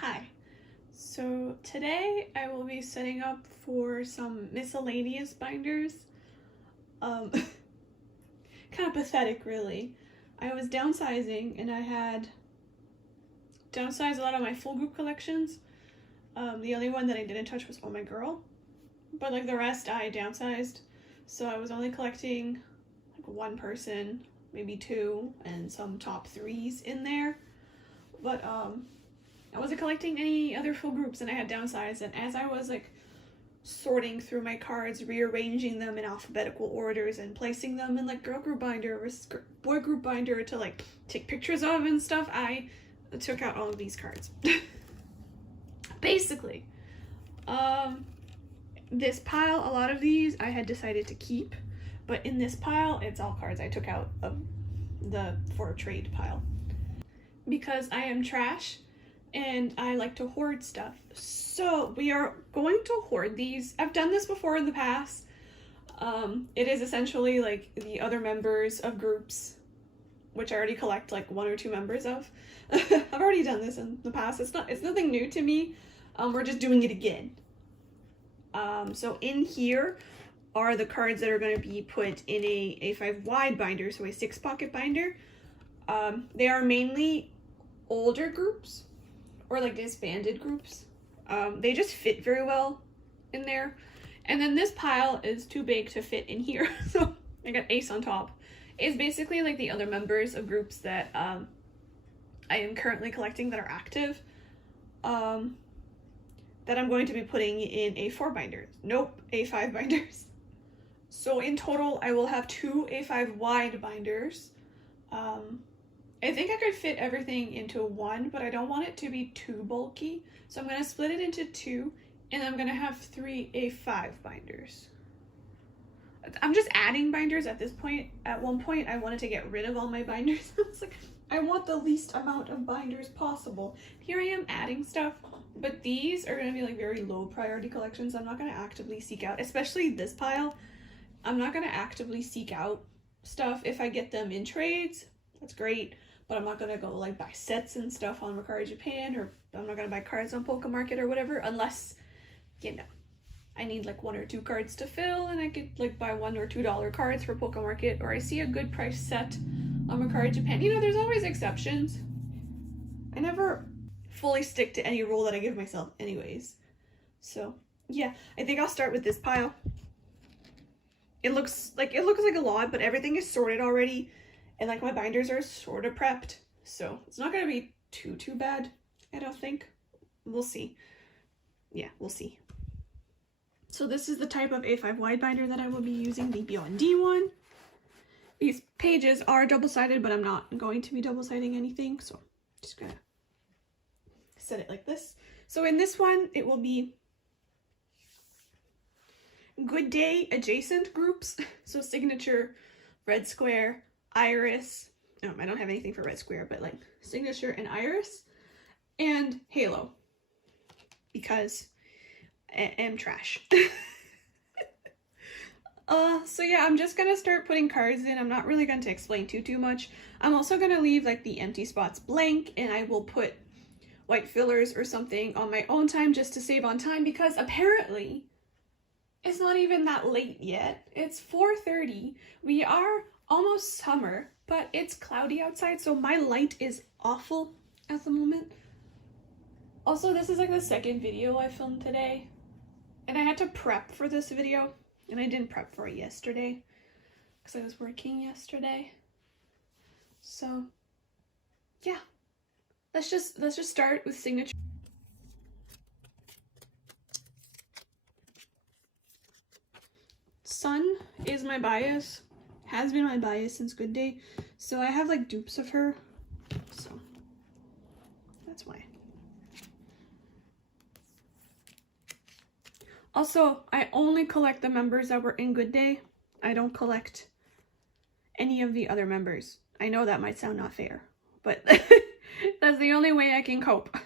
Hi. So today I will be setting up for some miscellaneous binders. Kind of pathetic, really. I was downsizing and I had downsized a lot of my full group collections. The only one that I didn't touch was Oh My Girl, but like the rest I downsized. So I was only collecting like one person, maybe two, and some top threes in there. But I wasn't collecting any other full groups and I had downsized, and as I was like sorting through my cards, rearranging them in alphabetical orders and placing them in like girl group binder versus boy group binder to like take pictures of and stuff, I took out all of these cards. Basically, this pile, a lot of these I had decided to keep, but in this pile it's all cards I took out of the for trade pile because I am trash and I like to hoard stuff. So we are going to hoard these. I've done this before in the past. It is essentially like the other members of groups, which I already collect like one or two members of. I've already done this in the past. It's nothing new to me. We're just doing it again. So in here are the cards that are going to be put in a A5 wide binder, so a 6-pocket binder. They are mainly older groups or like disbanded groups. They just fit very well in there. And then this pile is too big to fit in here. So I got Ace on top. It's basically like the other members of groups that I am currently collecting that are active. That I'm going to be putting in A4 binders. Nope, A5 binders. So in total, I will have 2 A5 wide binders. I think I could fit everything into one, but I don't want it to be too bulky. So I'm going to split it into 2, and I'm going to have 3 A5 binders. I'm just adding binders at this point. At one point, I wanted to get rid of all my binders. It's like, I want the least amount of binders possible. Here I am adding stuff, but these are going to be like very low priority collections. I'm not going to actively seek out, especially this pile. I'm not going to actively seek out stuff. If I get them in trades, that's great. But I'm not going to go like buy sets and stuff on Mercari Japan, or I'm not going to buy cards on Poke Market or whatever, unless, you know, I need like 1 or 2 cards to fill and I could like buy $1 or $2 cards for Poke Market, or I see a good price set on Mercari Japan. You know, there's always exceptions. I never fully stick to any rule that I give myself anyways. So yeah, I think I'll start with this pile. It looks like a lot, but everything is sorted already. And like my binders are sort of prepped, so it's not gonna be too bad, I don't think. We'll see. Yeah, we'll see. So this is the type of A5 wide binder that I will be using, the Beyond D one. These pages are double-sided, but I'm not going to be double-siding anything, so I'm just gonna set it like this. So in this one, it will be Good Day adjacent groups. So Signature, Red Square, Iris, I don't have anything for Red Square, but like Signature and Iris, and Halo, because I am trash. So yeah, I'm just gonna start putting cards in. I'm not really going to explain too much. I'm also gonna leave like the empty spots blank, and I will put white fillers or something on my own time just to save on time, because apparently it's not even that late yet. It's 4:30. We are almost summer, but it's cloudy outside, so my light is awful at the moment. Also, this is like the second video I filmed today, and I had to prep for this video, and I didn't prep for it yesterday because I was working yesterday. So yeah, let's just start with Signature. Sun is my bias, has been my bias since Good Day, so I have like dupes of her, so that's why. Also, I only collect the members that were in Good Day. I don't collect any of the other members. I know that might sound not fair, but that's the only way I can cope.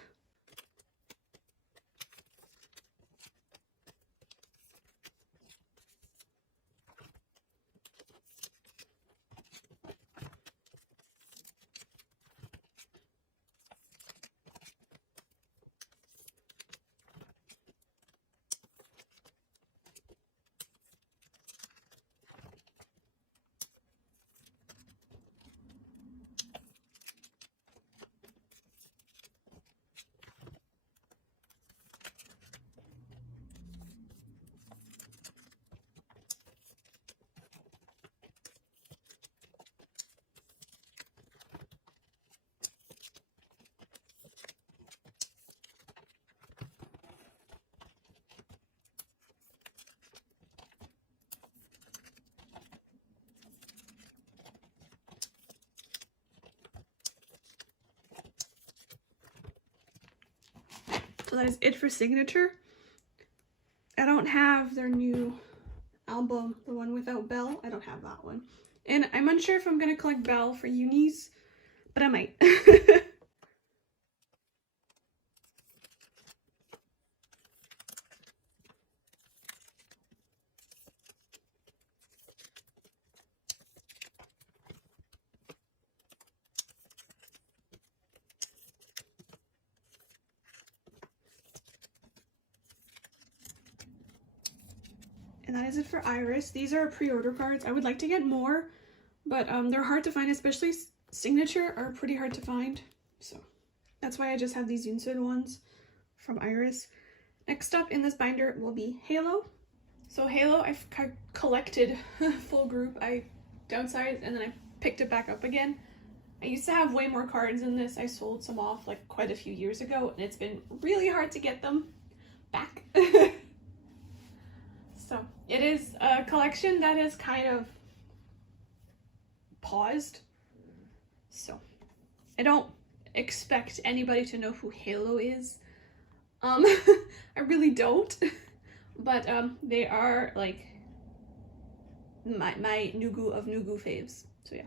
So that is it for Signature. I don't have their new album, the one without Belle. I don't have that one. And I'm unsure if I'm gonna collect Belle for unis, but I might. And that is it for Iris. These are pre-order cards. I would like to get more, but they're hard to find, especially Signature are pretty hard to find. So that's why I just have these Yunsun ones from Iris. Next up in this binder will be Halo. So Halo, I've collected full group. I downsized and then I picked it back up again. I used to have way more cards in this. I sold some off like quite a few years ago, and it's been really hard to get them back. So it is a collection that is kind of paused. So I don't expect anybody to know who Halo is. I really don't. But they are like my Nugu of Nugu faves. So yeah.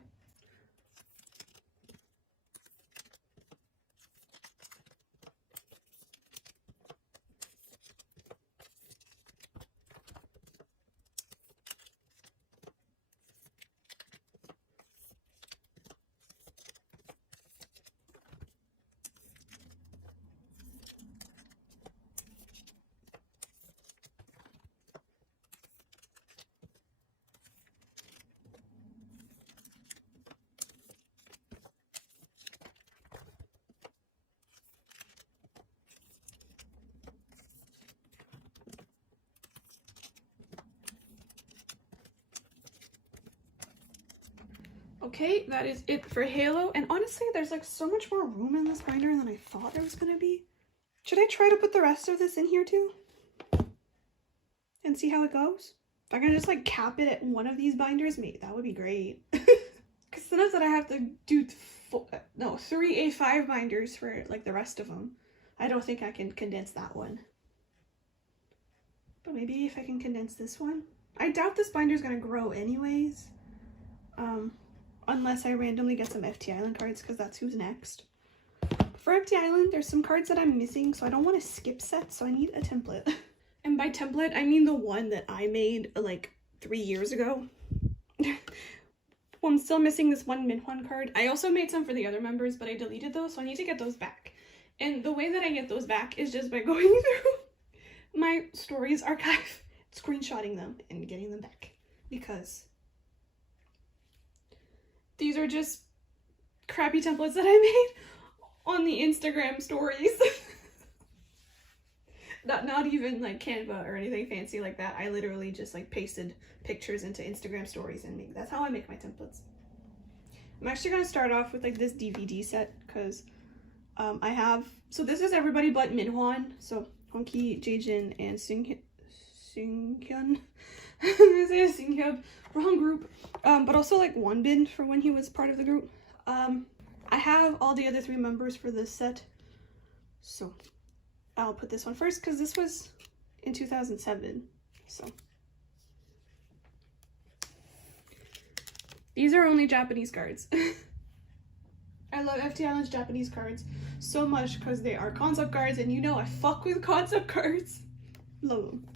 Okay, that is it for Halo. And honestly, there's like so much more room in this binder than I thought there was gonna be. Should I try to put the rest of this in here too? And see how it goes? If I can just like cap it at one of these binders, maybe that would be great. Because then that I have to do 3 A5 binders for like the rest of them. I don't think I can condense that one. But maybe if I can condense this one. I doubt this binder is gonna grow anyways. Unless I randomly get some ftisland cards, because that's who's next. For ftisland, there's some cards that I'm missing, so I don't want to skip sets, so I need a template. And by template, I mean the one that I made like 3 years ago. Well, I'm still missing this one Minhwan card. I also made some for the other members, but I deleted those, so I need to get those back. And the way that I get those back is just by going through my stories archive, screenshotting them, and getting them back. Because these are just crappy templates that I made on the Instagram stories. Not even like Canva or anything fancy like that. I literally just like pasted pictures into Instagram stories and that's how I make my templates. I'm actually gonna start off with like this DVD set because I have, so this is everybody but Minhwan. So Honki, Jaejin, and Sunghyun. I'm gonna say Sunghyun. Wrong group. But also like Wonbin for when he was part of the group. I have all the other 3 members for this set. So I'll put this one first because this was in 2007. So these are only Japanese cards. I love ftisland's Japanese cards so much because they are concept cards, and you know I fuck with concept cards. Love them.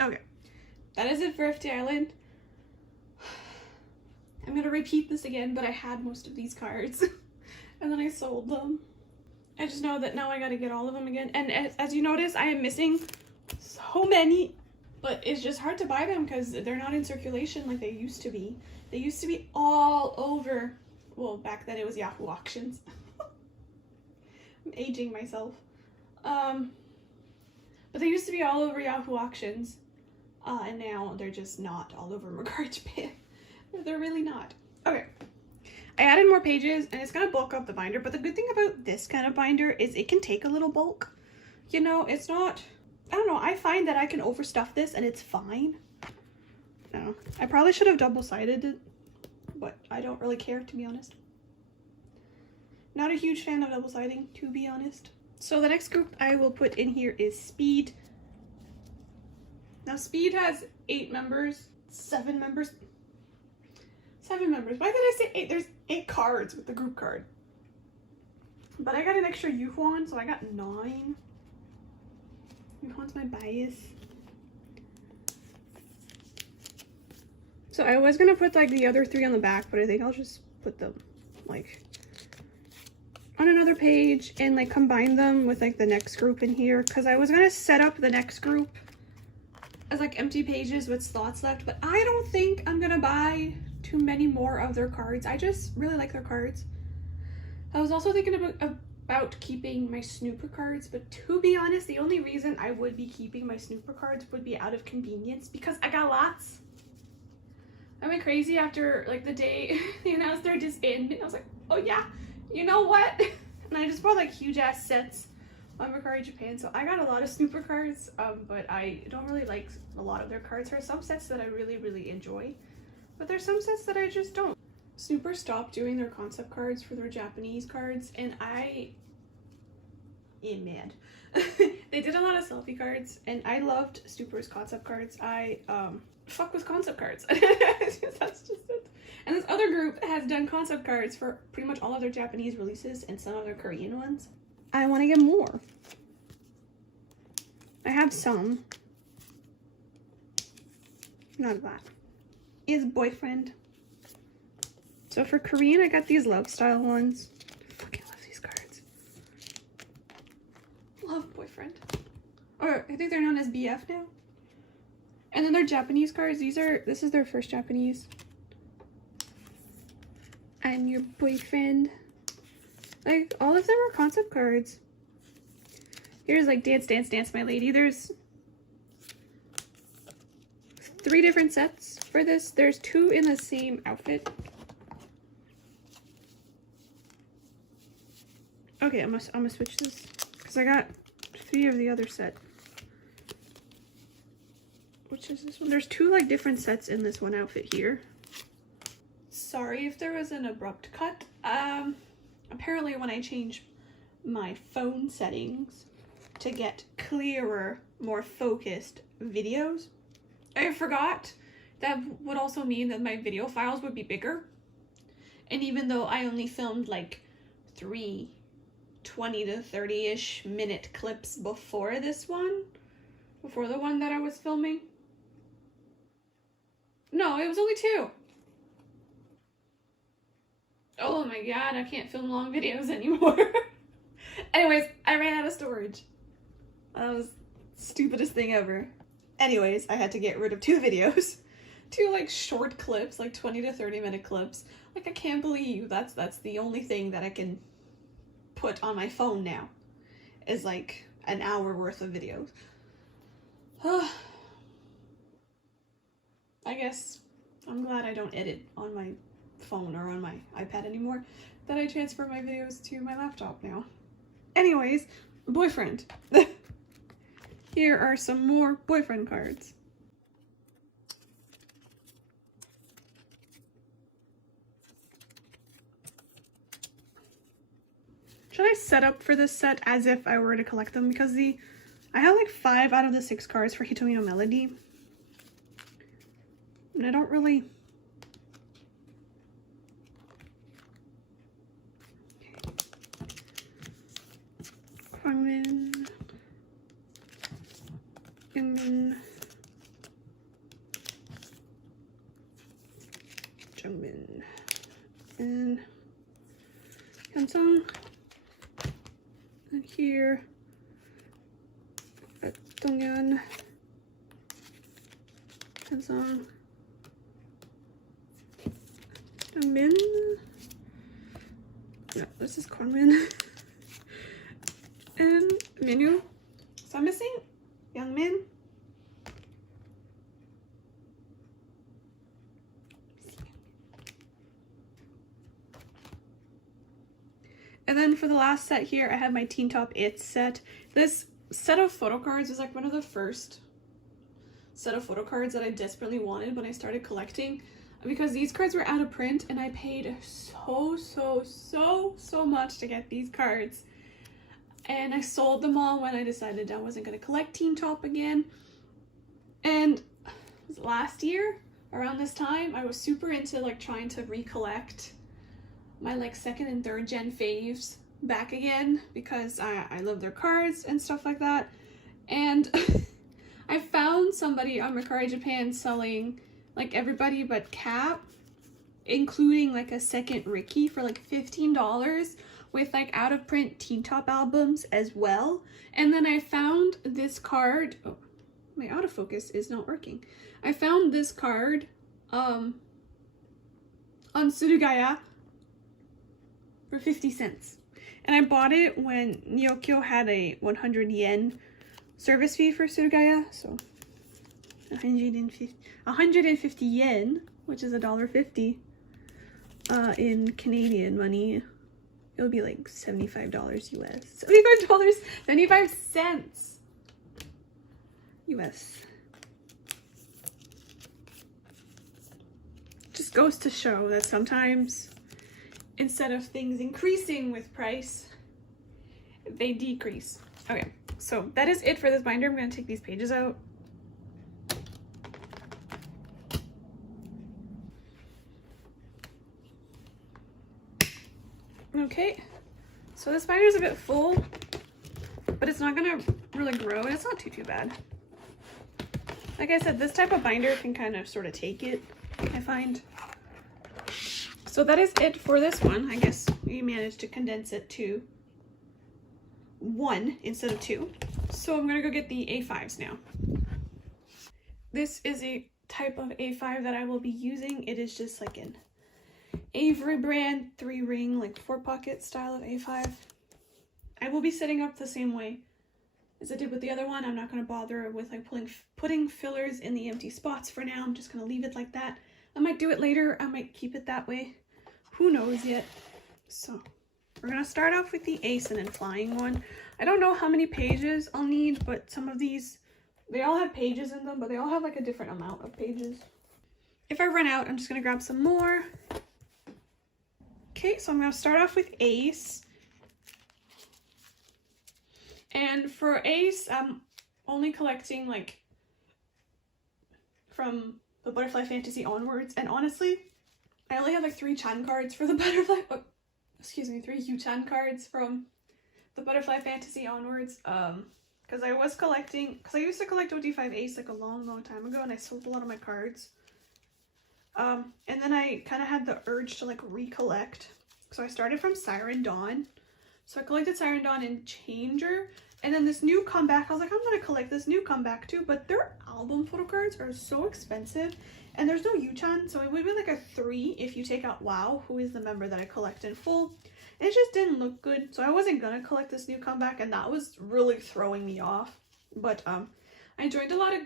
Okay, that is it for ftisland. I'm gonna repeat this again, but I had most of these cards and then I sold them. I just know that now I gotta get all of them again. And as you notice, I am missing so many, but it's just hard to buy them because they're not in circulation like they used to be. They used to be all over, well, back then it was Yahoo auctions. I'm aging myself. But they used to be all over Yahoo auctions, and now they're just not all over Mercari Japan. They're really not. Okay, I added more pages and it's gonna bulk up the binder, but the good thing about this kind of binder is it can take a little bulk. You know, it's not, I don't know, I find that I can overstuff this and it's fine. No, I probably should have double-sided it, but I don't really care, to be honest. Not a huge fan of double-siding, to be honest. So the next group I will put in here is Speed. Now Speed has 8 members, 7 members. 7 members. Why did I say 8? There's 8 cards with the group card. But I got an extra Yuhuan, so I got 9. Yuhuan's my bias. So I was gonna put like the other 3 on the back, but I think I'll just put them like on another page and like combine them with like the next group in here, because I was gonna set up the next group as like empty pages with slots left, but I don't think I'm gonna buy too many more of their cards. I just really like their cards. I was also thinking about keeping my snooper cards, but to be honest, the only reason I would be keeping my snooper cards would be out of convenience because I got lots. I went crazy after like the day they announced their disbandment. I was like, oh yeah, you know what? And I just bought like huge ass sets on Mercari Japan, so I got a lot of snooper cards, but I don't really like a lot of their cards. There are some sets that I really enjoy, but there's some sets that I just don't. Snooper stopped doing their concept cards for their Japanese cards, and I am mad. They did a lot of selfie cards, and I loved Snooper's concept cards. I fuck with concept cards. That's just it. And this other group has done concept cards for pretty much all of their Japanese releases and some of their Korean ones. I want to get more. I have some. Not a lot. Is Boyfriend. So for Korean, I got these love style ones. I fucking love these cards. Love Boyfriend. Or I think they're known as BF now. And then their Japanese cards, this is their first Japanese. I'm your boyfriend. Like, all of them are concept cards. Here's like Dance, Dance, Dance, My Lady. There's 3 different sets for this. There's 2 in the same outfit. Okay, I'm gonna switch this because I got 3 of the other set. Which is this one? There's 2 like different sets in this one outfit here. Sorry if there was an abrupt cut. Apparently when I change my phone settings to get clearer, more focused videos, I forgot that would also mean that my video files would be bigger. And even though I only filmed like 3 20 to 30-ish minute clips before this one, before the one that I was filming. No, it was only 2. Oh my god, I can't film long videos anymore. Anyways, I ran out of storage. That was the stupidest thing ever. Anyways, I had to get rid of 2 videos. 2 like short clips, like 20 to 30 minute clips. Like, I can't believe that's the only thing that I can put on my phone now is like an hour worth of videos. I guess I'm glad I don't edit on my phone or on my iPad anymore, that I transfer my videos to my laptop now. Anyways, Boyfriend. Here are some more Boyfriend cards. Should I set up for this set as if I were to collect them? Because I have like 5 out of the 6 cards for Hitomi no Melody. And I don't really... Kwangmin. Youngmin. Hansung. And here, Dongyeon, Hansung, Min. No, this is Kwonmin. And Minwoo. So I'm missing Youngmin. And then for the last set here, I have my Teen Top It set. This set of photo cards was like one of the first set of photo cards that I desperately wanted when I started collecting, because these cards were out of print and I paid so much to get these cards. And I sold them all when I decided I wasn't going to collect Teen Top again. And last year, around this time, I was super into like trying to recollect my like 2nd and 3rd gen faves back again, because I love their cards and stuff like that. And I found somebody on Mercari Japan selling like everybody but Cap, including like a 2nd Ricky for like $15 with like out of print Teen Top albums as well. And then I found this card. Oh, my autofocus is not working. I found this card on Surugaya for 50 cents. And I bought it when Nyokyo had a 100 yen service fee for Surugaya. So 150 yen, which is $1.50 in Canadian money. It would be like $75 US. $75, 75 cents US. Just goes to show that sometimes, instead of things increasing with price, they decrease. Okay, so that is it for this binder. I'm going to take these pages out. Okay, so this binder is a bit full, but it's not going to really grow, and it's not too bad. Like I said, this type of binder can kind of sort of take it, I find. So that is it for this one. I guess we managed to condense it to 1 instead of 2. So I'm gonna go get the A5s now. This is a type of A5 that I will be using. It is just like an Avery brand 3-ring, like 4-pocket style of A5. I will be setting up the same way as I did with the other one. I'm not going to bother with like putting fillers in the empty spots for now. I'm just going to leave it like that. I might do it later. I might keep it that way. Who knows yet? So we're going to start off with the a.c.e. and n.flying one. I don't know how many pages I'll need, but some of these, they all have pages in them, but they all have like a different amount of pages. If I run out, I'm just going to grab some more. Okay, so I'm going to start off with a.c.e. And for a.c.e, I'm only collecting like from the Butterfly Fantasy onwards. And honestly, I only have like 3 Chan cards for the Butterfly, 3 Yu-Chan cards from the Butterfly Fantasy onwards. Because I was collecting, because I used to collect OG5 a.c.e. like a long time ago, and I sold a lot of my cards. And then I kind of had the urge to like recollect. So I started from Siren Dawn. So I collected Siren Dawn and Changer. And then this new comeback, I was like, I'm going to collect this new comeback too. But their album photo cards are so expensive. And there's no Yu-Chan. So it would be like a 3 if you take out Wow, who is the member that I collect in full. And it just didn't look good. So I wasn't going to collect this new comeback. And that was really throwing me off. But I joined a lot of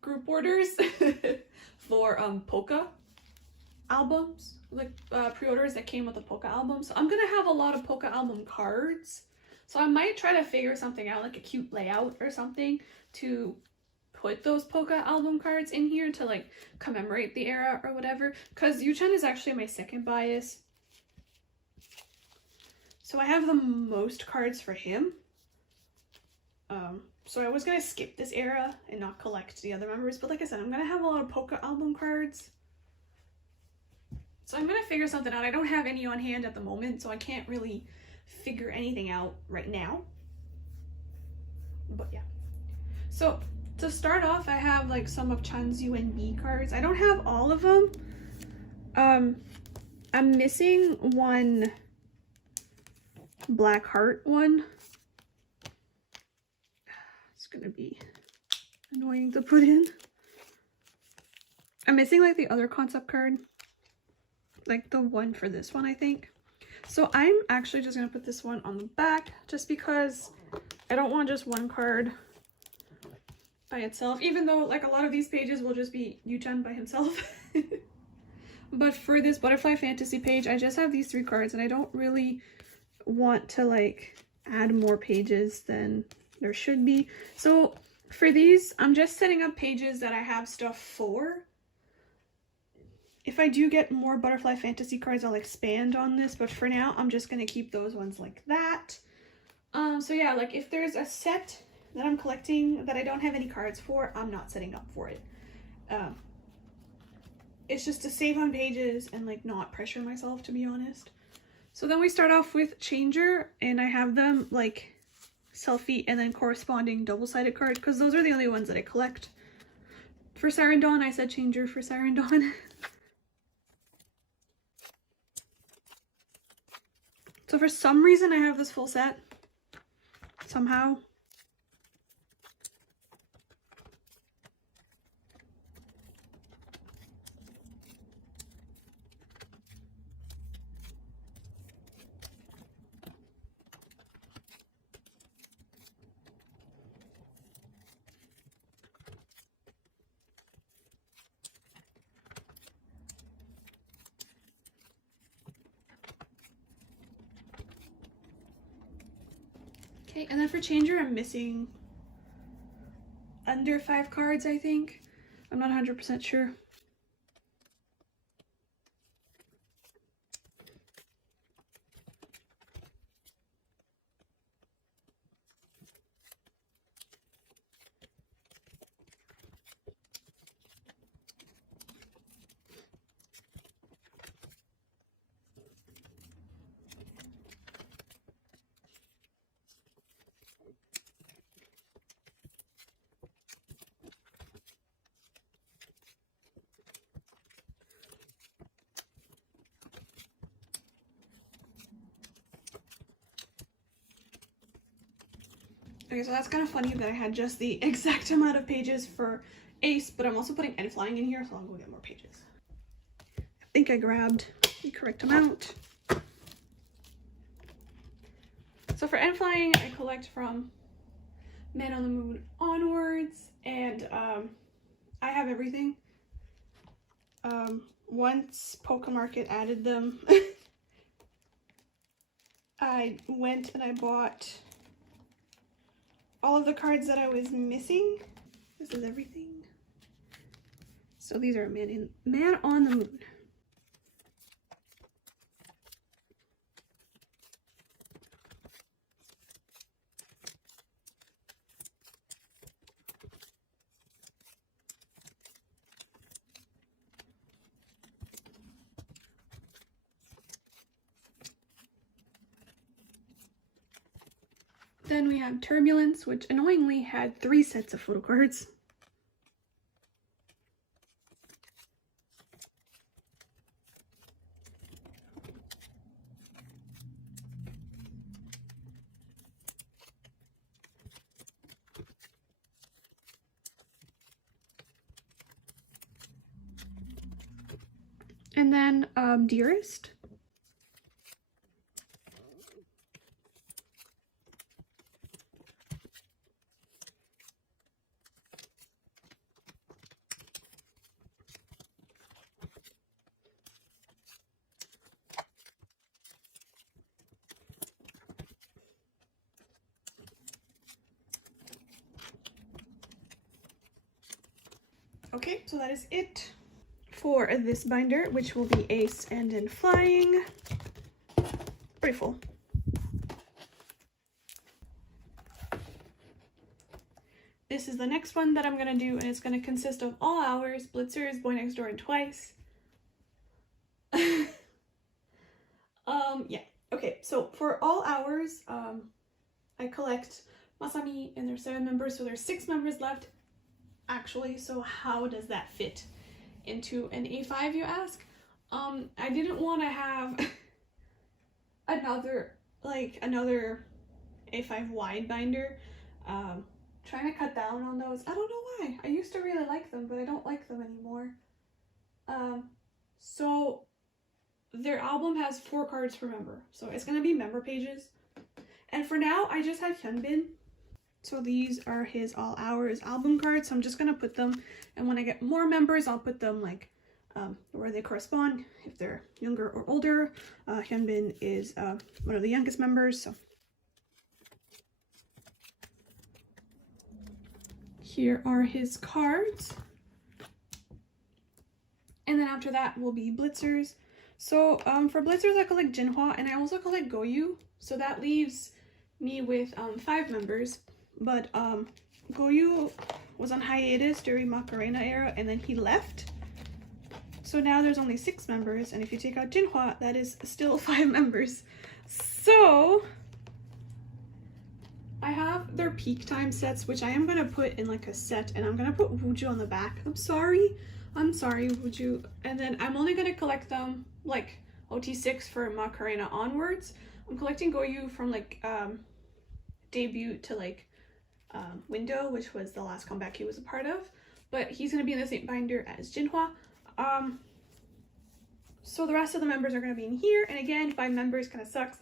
group orders for Polka albums, like pre-orders that came with the Polka album. So I'm gonna have a lot of Polka album cards, so I might try to figure something out, like a cute layout or something, to put those Polka album cards in here to like commemorate the era or whatever, because Yu-Chan is actually my second bias, so I have the most cards for him. So I was gonna skip this era and not collect the other members, but like I said, I'm gonna have a lot of Polka album cards. So I'm going to figure something out. I don't have any on hand at the moment, so I can't really figure anything out right now. But yeah. So to start off, I have like some of Chan's UNB cards. I don't have all of them. I'm missing one black heart one. It's gonna be annoying to put in. I'm missing like the other concept card, like the one for this one, I think. So I'm actually just gonna put this one on the back just because I don't want just one card by itself, even though like a lot of these pages will just be Yu-chan by himself. But for this butterfly fantasy page, I just have these 3 cards and I don't really want to like add more pages than there should be. So for these, I'm just setting up pages that I have stuff for. If I do get more butterfly fantasy cards, I'll expand on this, but for now, I'm just gonna keep those ones like that. So yeah, like if there's a set that I'm collecting that I don't have any cards for, I'm not setting up for it. It's just to save on pages and like not pressure myself, to be honest. So then we start off with Changer, and I have them like selfie and then corresponding double-sided cards because those are the only ones that I collect. For Siren Dawn, I said Changer for Siren Dawn. So for some reason I have this full set, somehow. Okay, and then for Changer, I'm missing under 5 cards, I think. I'm not 100% sure. Okay, so that's kind of funny that I had just the exact amount of pages for Ace, but I'm also putting n.flying in here, so I'll go get more pages. I think I grabbed the correct amount. So for n.flying, I collect from Man on the Moon onwards, and I have everything. Once Pokemarket added them, I went and I bought all of the cards that I was missing. This is everything. So these are Man on the Moon. Then we have Turbulence, which annoyingly had 3 sets of photo cards. And then Dearest. Okay, so that is it for this binder, which will be Ace and n.flying. Pretty full. This is the next one that I'm gonna do, and it's gonna consist of All Hours, Blitzers, boynextdoor, and Twice. Yeah. Okay, so for All Hours, I collect Masami and there's 7 members, so there's 6 members left. Actually, so how does that fit into an A5, you ask? I didn't want to have another like another A5 wide binder. Trying to cut down on those. I don't know why. I used to really like them, but I don't like them anymore. So their album has 4 cards per member. So it's gonna be member pages. And for now, I just have Hyunbin. So these are his All Hours album cards. So I'm just gonna put them, and when I get more members, I'll put them like where they correspond, if they're younger or older. Hyunbin is one of the youngest members, so here are his cards. And then after that will be blitzers. So for blitzers, I collect Jinhwa, and I also collect Goyu. So that leaves me with 5 members. But Goyu was on hiatus during Macarena era, and then he left. So now there's only 6 members, and if you take out Jinhwa, that is still 5 members. So I have their peak time sets, which I am gonna put in like a set, and I'm gonna put Wooju on the back. I'm sorry, Wooju. And then I'm only gonna collect them like OT6 for Macarena onwards. I'm collecting Goyu from like debut to like window, which was the last comeback he was a part of, but he's gonna be in the same binder as Jinhwa. So the rest of the members are gonna be in here, and again, 5 members kind of sucks.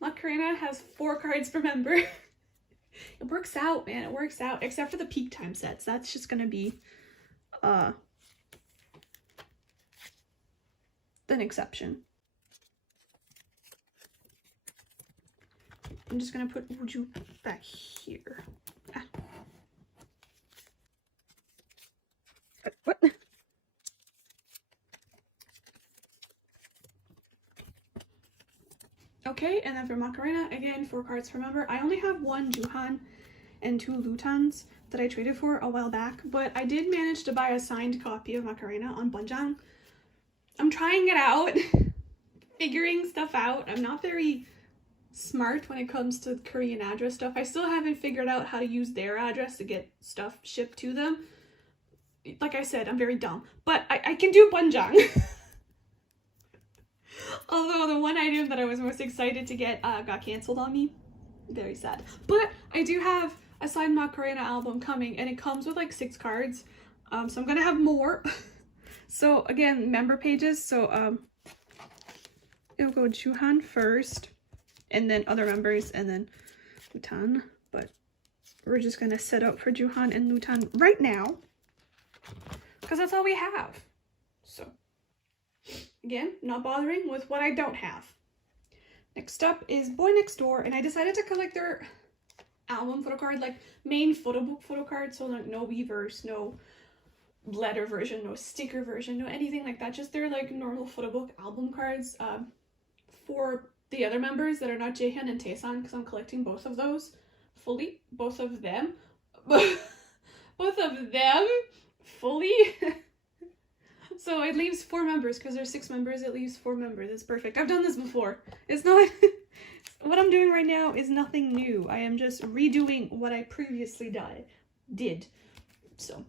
Macarena has 4 cards per member. It works out, man, it works out, except for the peak time sets. That's just gonna be an exception. I'm just gonna put Wooju back here. Ah. What? Okay, and then for Macarena, again, 4 cards per member. I only have 1 Juhan and 2 Lutans that I traded for a while back, but I did manage to buy a signed copy of Macarena on Bonjang. I'm trying it out, figuring stuff out. I'm not very smart when it comes to Korean address stuff. I still haven't figured out how to use their address to get stuff shipped to them. Like I said, I'm very dumb, but I can do Bonjang. Although the one item that I was most excited to get got canceled on me. Very sad. But I do have a signed Macarena album coming, and it comes with like 6 cards. So I'm gonna have more. So again, member pages. So it'll go Juhan first, and then other members, and then Lutan. But we're just gonna set up for Juhan and Lutan right now, because that's all we have. So again, not bothering with what I don't have. Next up is boynextdoor, and I decided to collect their album photocard, like main photobook photocard, so like no Weverse, no letter version, no sticker version, no anything like that, just their like normal photobook album cards for the other members that are not Jaehyun and Taesan, because I'm collecting both of those fully, both of them fully. So it leaves 4 members, because there's 6 members, it leaves 4 members. It's perfect. I've done this before. It's not what I'm doing right now is nothing new. I am just redoing what I previously did. So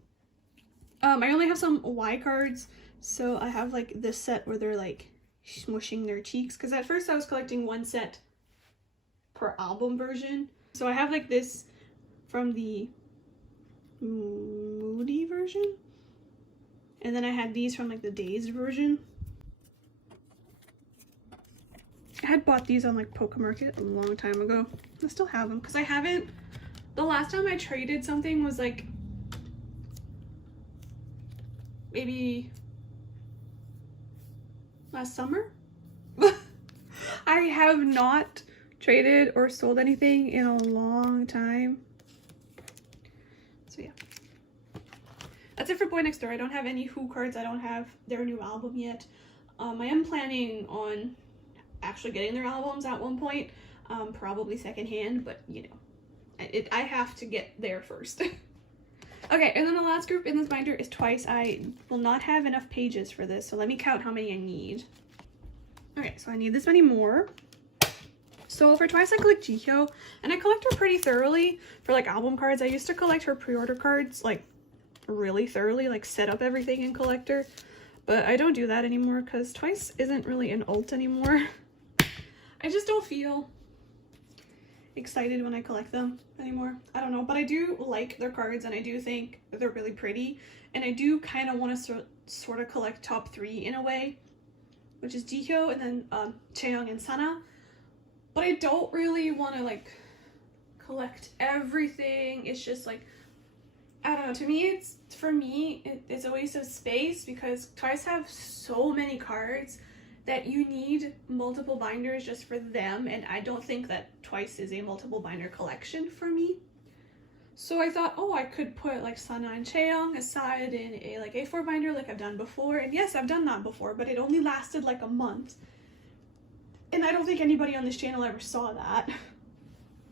I only have some Y cards, so I have like this set where they're like smushing their cheeks, because at first I was collecting 1 set per album version. So I have like this from the Moody version, and then I had these from like the Dazed version. I had bought these on like Poke Market a long time ago. I still have them, because I haven't, the last time I traded something was like maybe last summer. I have not traded or sold anything in a long time. So yeah. That's it for boynextdoor. I don't have any Who cards. I don't have their new album yet. I am planning on actually getting their albums at one point, probably secondhand, but you know, I have to get there first. Okay, and then the last group in this binder is Twice. I will not have enough pages for this, so let me count how many I need. Okay, so I need this many more. So for Twice, I collect Jihyo, and I collect her pretty thoroughly for like album cards. I used to collect her pre-order cards like really thoroughly, like set up everything in collector, but I don't do that anymore because Twice isn't really an alt anymore. I just don't feel excited when I collect them anymore. I don't know, but I do like their cards and I do think they're really pretty, and I do kind of want to sort of collect top 3 in a way, which is Jihyo and then Chaeyoung and Sana. But I don't really want to like collect everything. It's just like, I don't know, to me it's a waste of space because Twice have so many cards that you need multiple binders just for them, and I don't think that Twice is a multiple binder collection for me. So I thought, oh, I could put like Sana and Chaeyoung aside in a like A4 binder like I've done before, and yes, I've done that before, but it only lasted like a month. And I don't think anybody on this channel ever saw that.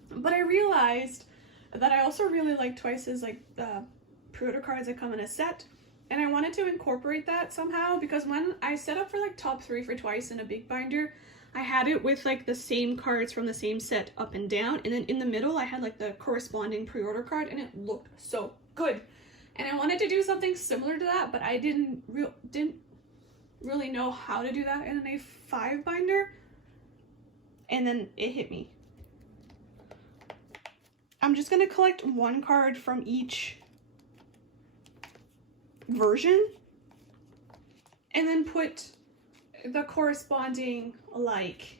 But I realized that I also really like Twice's like pre-order cards that come in a set, and I wanted to incorporate that somehow because when I set up for like top 3 for Twice in a big binder, I had it with like the same cards from the same set up and down, and then in the middle I had like the corresponding pre-order card, and it looked so good. And I wanted to do something similar to that, but I didn't really know how to do that in an A5 binder, and then it hit me. I'm just going to collect 1 card from each version and then put the corresponding like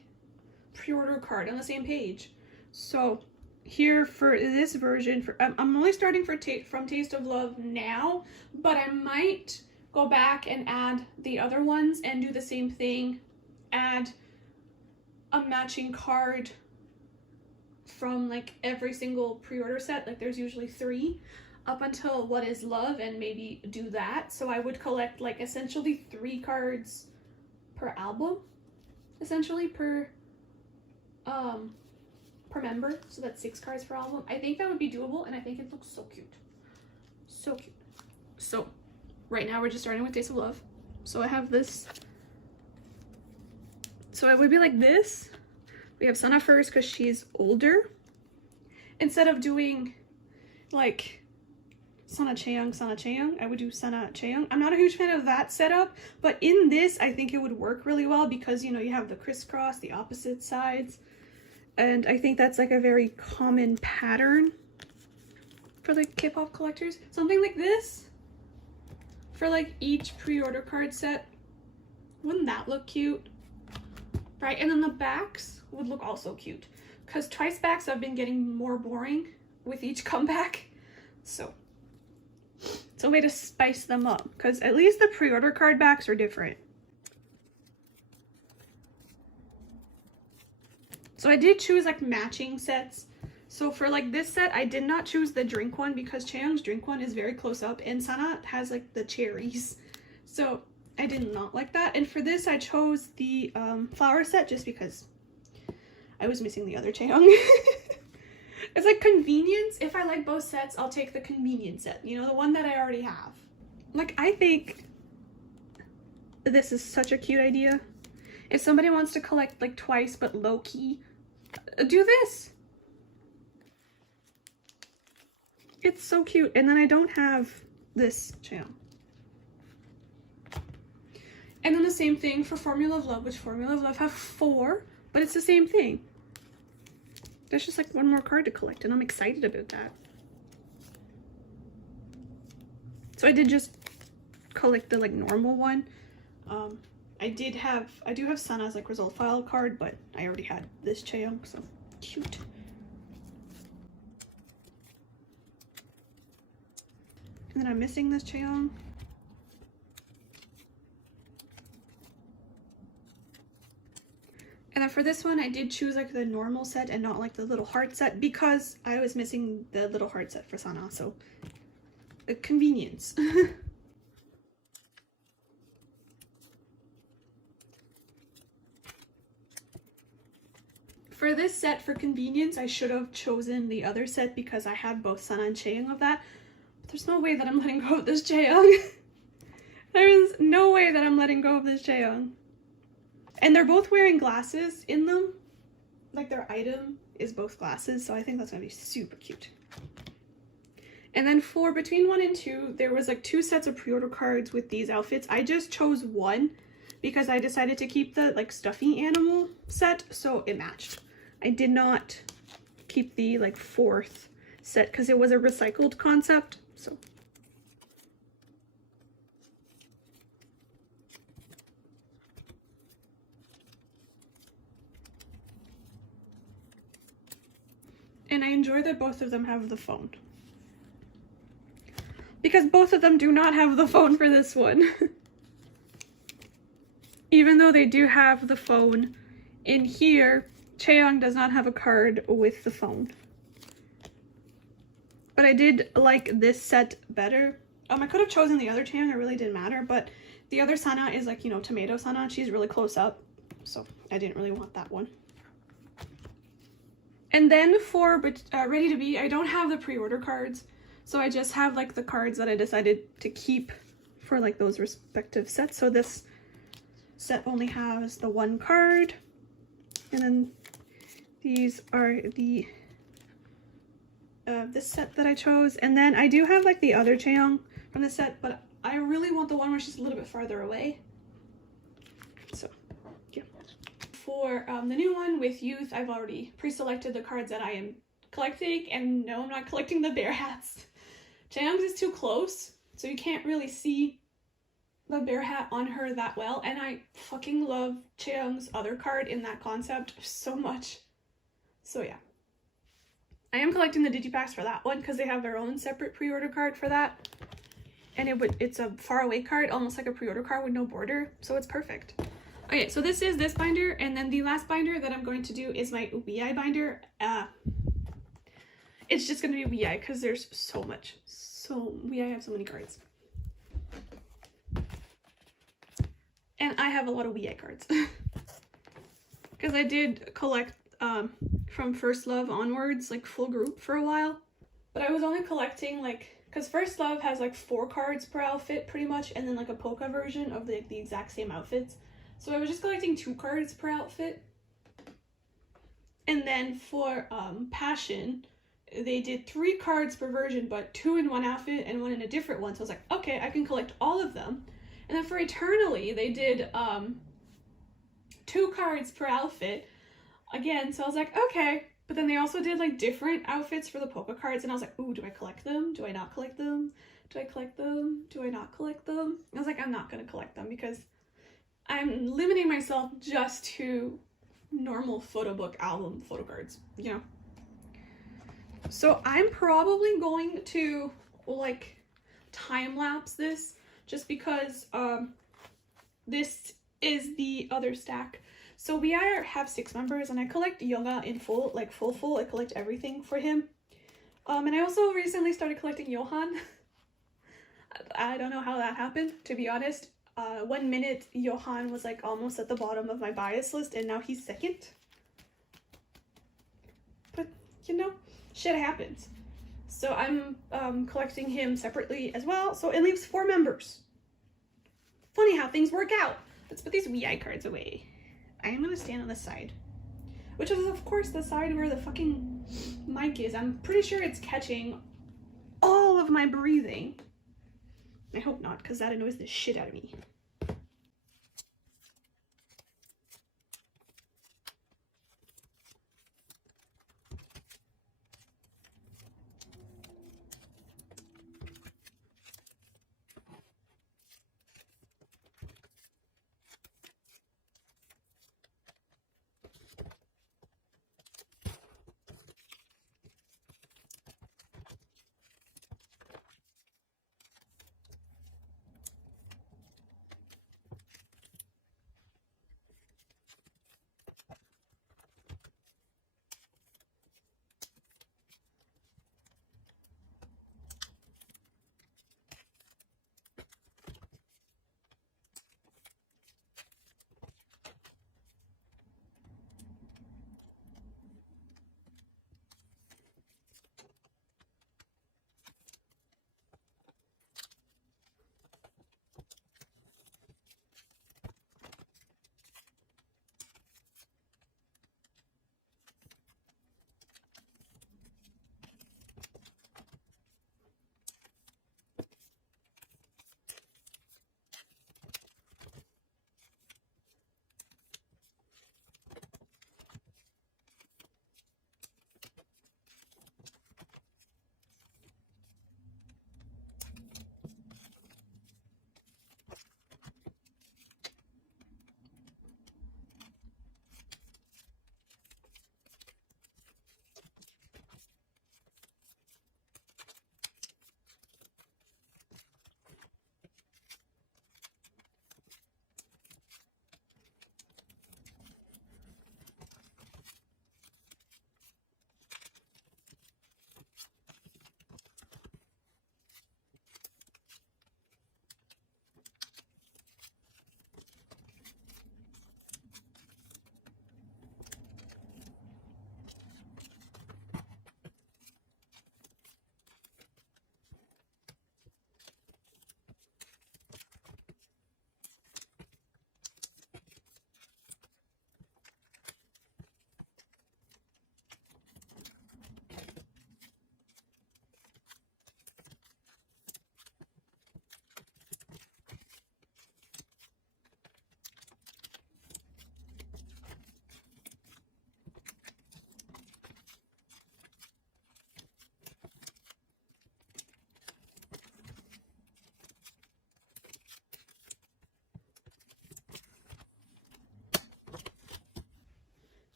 pre-order card on the same page. So here for this version, I'm only starting from Taste of Love now, but I might go back and add the other ones and do the same thing, add a matching card from like every single pre-order set. Like there's usually 3 up until What Is Love, and maybe do that. So I would collect like essentially 3 cards per album, essentially per member, so that's 6 cards per album. I think that would be doable, and I think it looks so cute. So cute. So right now we're just starting with Taste of Love. So I have this. So it would be like this. We have Sana first because she's older. Instead of doing like Sana Chaeyoung, I would do Sana Chaeyoung. I'm not a huge fan of that setup, but in this I think it would work really well because, you know, you have the crisscross, the opposite sides, and I think that's like a very common pattern for like K-pop collectors. Something like this for like each pre-order card set. Wouldn't that look cute? Right, and then the backs would look also cute because Twice backs have been getting more boring with each comeback. So it's a way to spice them up because at least the pre-order card backs are different. So I did choose like matching sets. So for like this set, I did not choose the drink one because Chaeyoung's drink one is very close up and Sana has like the cherries. So I did not like that. And for this, I chose the flower set just because I was missing the other Chaeyoung. It's like convenience. If I like both sets, I'll take the convenience set. You know, the one that I already have. Like, I think this is such a cute idea. If somebody wants to collect like Twice but low-key, do this. It's so cute. And then I don't have this Chaeyoung. And then the same thing for Formula of Love, which Formula of Love have 4, but it's the same thing. There's just like 1 more card to collect, and I'm excited about that. So I did just collect the like normal one. I do have Sana's like result file card, but I already had this Chaeyoung, so cute. And then I'm missing this Chaeyoung. And then for this one, I did choose like the normal set and not like the little heart set because I was missing the little heart set for Sana, so convenience. For this set, for convenience, I should have chosen the other set because I had both Sana and Chaeyoung of that. But there's no way that I'm letting go of this Chaeyoung. There is no way that I'm letting go of this Chaeyoung. And they're both wearing glasses in them. Like their item is both glasses, so I think that's gonna be super cute. And then for between 1 and 2, there was like 2 sets of pre-order cards with these outfits. I just chose 1 because I decided to keep the like stuffy animal set, so it matched. I did not keep the like 4th set because it was a recycled concept. So and I enjoy that both of them have the phone, because both of them do not have the phone for this one. Even though they do have the phone in here, Chaeyoung does not have a card with the phone. But I did like this set better. I could have chosen the other Chaeyoung, it really didn't matter, but the other Sana is like, you know, tomato Sana. She's really close up, so I didn't really want that one. And then for Ready to Be, I don't have the pre-order cards, so I just have like the cards that I decided to keep for like those respective sets. So this set only has the 1 card, and then these are the this set that I chose. And then I do have like the other Chaeyoung from the set, but I really want the one where she's a little bit farther away. So yeah. For the new one with Youth, I've already pre-selected the cards that I am collecting, and no, I'm not collecting the bear hats. Chaeyoung's is too close, so you can't really see the bear hat on her that well, and I fucking love Chaeyoung's other card in that concept so much. So yeah. I am collecting the digipacks for that one because they have their own separate pre-order card for that. And it's a far away card, almost like a pre-order card with no border, so it's perfect. Okay, so this is this binder, and then the last binder that I'm going to do is my WEI binder. It's just going to be WEI because there's so much. So WEI have so many cards. And I have a lot of WEI cards. Because I did collect from First Love onwards, like full group for a while. But I was only collecting like, because First Love has like 4 cards per outfit pretty much, and then like a polka version of the exact same outfits. So I was just collecting 2 cards per outfit. And then for Passion, they did 3 cards per version, but 2 in one outfit and 1 in a different one. So I was like, okay, I can collect all of them. And then for Eternally, they did 2 cards per outfit again. So I was like, okay. But then they also did like different outfits for the polka cards, and I was like, ooh, do I collect them? Do I not collect them? Do I collect them? Do I not collect them? I was like, I'm not gonna collect them because I'm limiting myself just to normal photo book album photo cards, you know? So I'm probably going to like time lapse this just because this is the other stack. So we have 6 members, and I collect Yoga in full, like full. I collect everything for him. And I also recently started collecting Johan. I don't know how that happened, to be honest. 1 minute Johan was like almost at the bottom of my bias list, and now he's 2nd. But you know, shit happens. So I'm collecting him separately as well. So it leaves 4 members. Funny how things work out. Let's put these WEI cards away. I am gonna stand on the side, which is of course the side where the fucking mic is. I'm pretty sure it's catching all of my breathing. I hope not, because that annoys the shit out of me.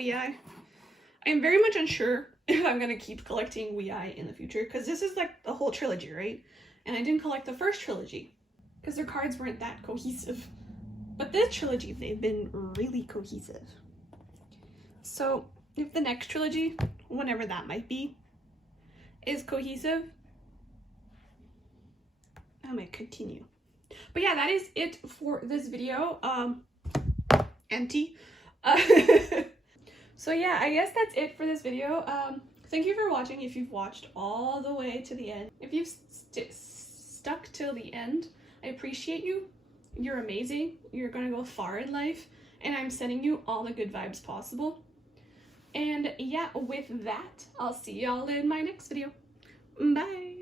Wee Eye. I'm very much unsure if I'm gonna keep collecting Wee Eye in the future, because this is like the whole trilogy, right? And I didn't collect the first trilogy because their cards weren't that cohesive. But this trilogy, they've been really cohesive. So if the next trilogy, whenever that might be, is cohesive, I might continue. But yeah, that is it for this video. Empty. So yeah, I guess that's it for this video. Thank you for watching if you've watched all the way to the end. If you've stuck till the end, I appreciate you. You're amazing. You're gonna go far in life, and I'm sending you all the good vibes possible. And yeah, with that, I'll see y'all in my next video. Bye!